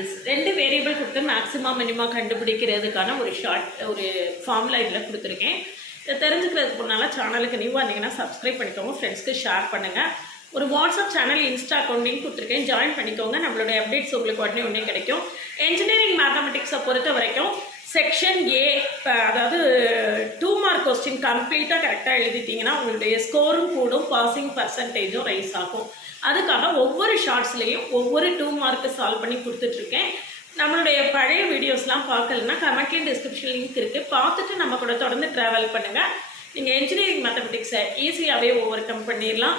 Variables 2 variable கொடுத்து maximum minimum கண்டுபிடிக்கிறதுக்கான ஒரு formula இதில் கொடுத்துருக்கேன். இதை தெரிஞ்சுக்கிறதுக்கு முன்னால் சேனலுக்கு நியூவாக இருந்தீங்கன்னா சப்ஸ்கிரைப் பண்ணிக்கோங்க, ஃப்ரெண்ட்ஸ்க்கு ஷேர் பண்ணுங்கள். ஒரு வாட்ஸ்அப் சேனல் இன்ஸ்டா அக்கௌண்ட்டையும் கொடுத்துருக்கேன், ஜாயின் பண்ணிக்கோங்க. நம்மளுடைய அப்டேட்ஸ் உங்களுக்கு உடனே கிடைக்கும். என்ஜினியரிங் மேத்தமெட்டிக்ஸை பொறுத்த வரைக்கும் செக்ஷன் ஏ, அதாவது 2 மார்க் கொஸ்டின் கம்ப்ளீட்டாக கரெக்டாக எழுதிட்டிங்கன்னா உங்களுடைய ஸ்கோரும் கூடும், பாசிங் பர்சன்டேஜும் ரைஸ் ஆகும். அதுக்காக ஒவ்வொரு ஷார்ட்ஸ்லேயும் ஒவ்வொரு 2 மார்க்கு சால்வ் பண்ணி கொடுத்துட்ருக்கேன். நம்மளுடைய பழைய வீடியோஸ்லாம் பார்க்கலன்னா கமெண்ட்லேயும் டிஸ்கிரிப்ஷன் லிங்க் இருக்குது, பார்த்துட்டு நம்ம கூட தொடர்ந்து ட்ராவல் பண்ணுங்கள். நீங்கள் என்ஜினியரிங் மேத்தமெட்டிக்ஸை ஈஸியாகவே ஓவர் கம் பண்ணிடலாம்.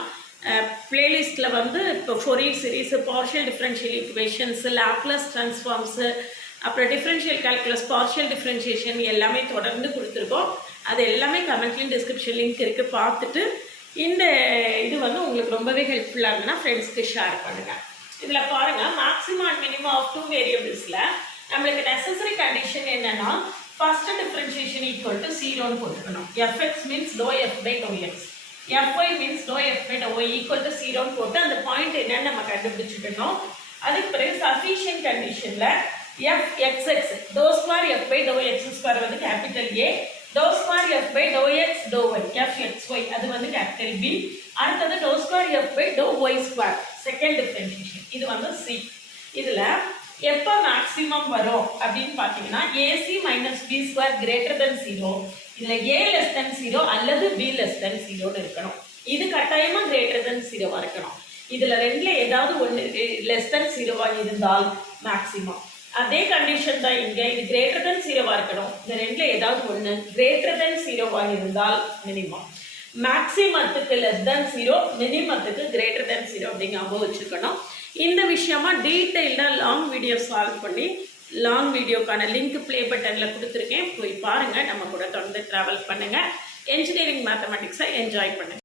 பிளேலிஸ்ட்டில் வந்து இப்போ Fourier series, partial differential equations, Laplace transforms, அப்புறம் டிஃப்ரென்ஷியல் கால்குலஸ், பார்ஷியல் டிஃப்ரென்ஷியேஷன் எல்லாமே தொடர்ந்து கொடுத்துருக்கோம். அது எல்லாமே கமெண்ட்லேயும் டிஸ்கிரிப்ஷன் லிங்க் இருக்குது, பார்த்துட்டு இந்த இது வந்து உங்களுக்கு ரொம்பவே ஹெல்ப்ஃபுல்லாக இருந்ததுன்னா ஃப்ரெண்ட்ஸ்க்கு ஷேர் பண்ணுங்கள். இதில் பாருங்கள், மேக்ஸிமம் அண்ட் மினிமம் ஆஃப் 2 வேரியபிள்ஸில் நம்மளுக்கு நெசசரி கண்டிஷன் என்னென்னா ஃபஸ்ட்டு டிஃப்ரென்ஷியேஷன் ஈக்குவல் டு 0ன்னு போட்டுக்கணும். F X means do F by do X, F Y means do F by do Y equal to 0ன்னு போட்டு அந்த பாயிண்ட் என்னன்னு நம்ம கண்டுபிடிச்சிக்கணும். அதுக்கு பிறகு சஃபிஷியன்ட் கண்டிஷனில் F X X do square F by do X square வந்து capital A, do square F by do X do Y F X Y அது வந்து கேபிட்டல் பி. அடுத்தது do square F by do Y square second differentiation, இது வந்து C. இதில் எப்போ மேக்ஸிமம் வரும் அப்படின்னு பார்த்தீங்கன்னா A C minus B square greater than 0, இதில் ஏ லெஸ் தென் 0 அல்லது பி லெஸ் தென் 0ன்னு இருக்கணும். இது கட்டாயமாக கிரேட்டர் தென் 0வாக இருக்கணும். இதில் ரெண்டில் ஏதாவது ஒன்று லெஸ் தென் 0வாக இருந்தால் மேக்ஸிமம். அதே கண்டிஷன் தான் இங்கே, இது கிரேட்டர் தென் 0வாக இருக்கணும். இந்த ரெண்டில் ஏதாவது ஒன்று கிரேட்டர் தென் 0வாக இருந்தால் மினிமம். மேக்ஸிமத்துக்கு லெஸ் தென் 0, மினிமத்துக்கு கிரேட்டர் தென் 0 அப்படிங்க வச்சுருக்கணும். இந்த விஷயமா டீட்டெயில்டாக லாங் வீடியோ சால்வ் பண்ணி லாங் வீடியோக்கான லிங்க் ப்ளே பட்டனில் கொடுத்துருக்கேன், போய் பாருங்கள். நம்ம கூட தொடர்ந்து ட்ராவல் பண்ணுங்கள், என்ஜினியரிங் மேத்தமெட்டிக்ஸை என்ஜாய் பண்ணுங்கள்.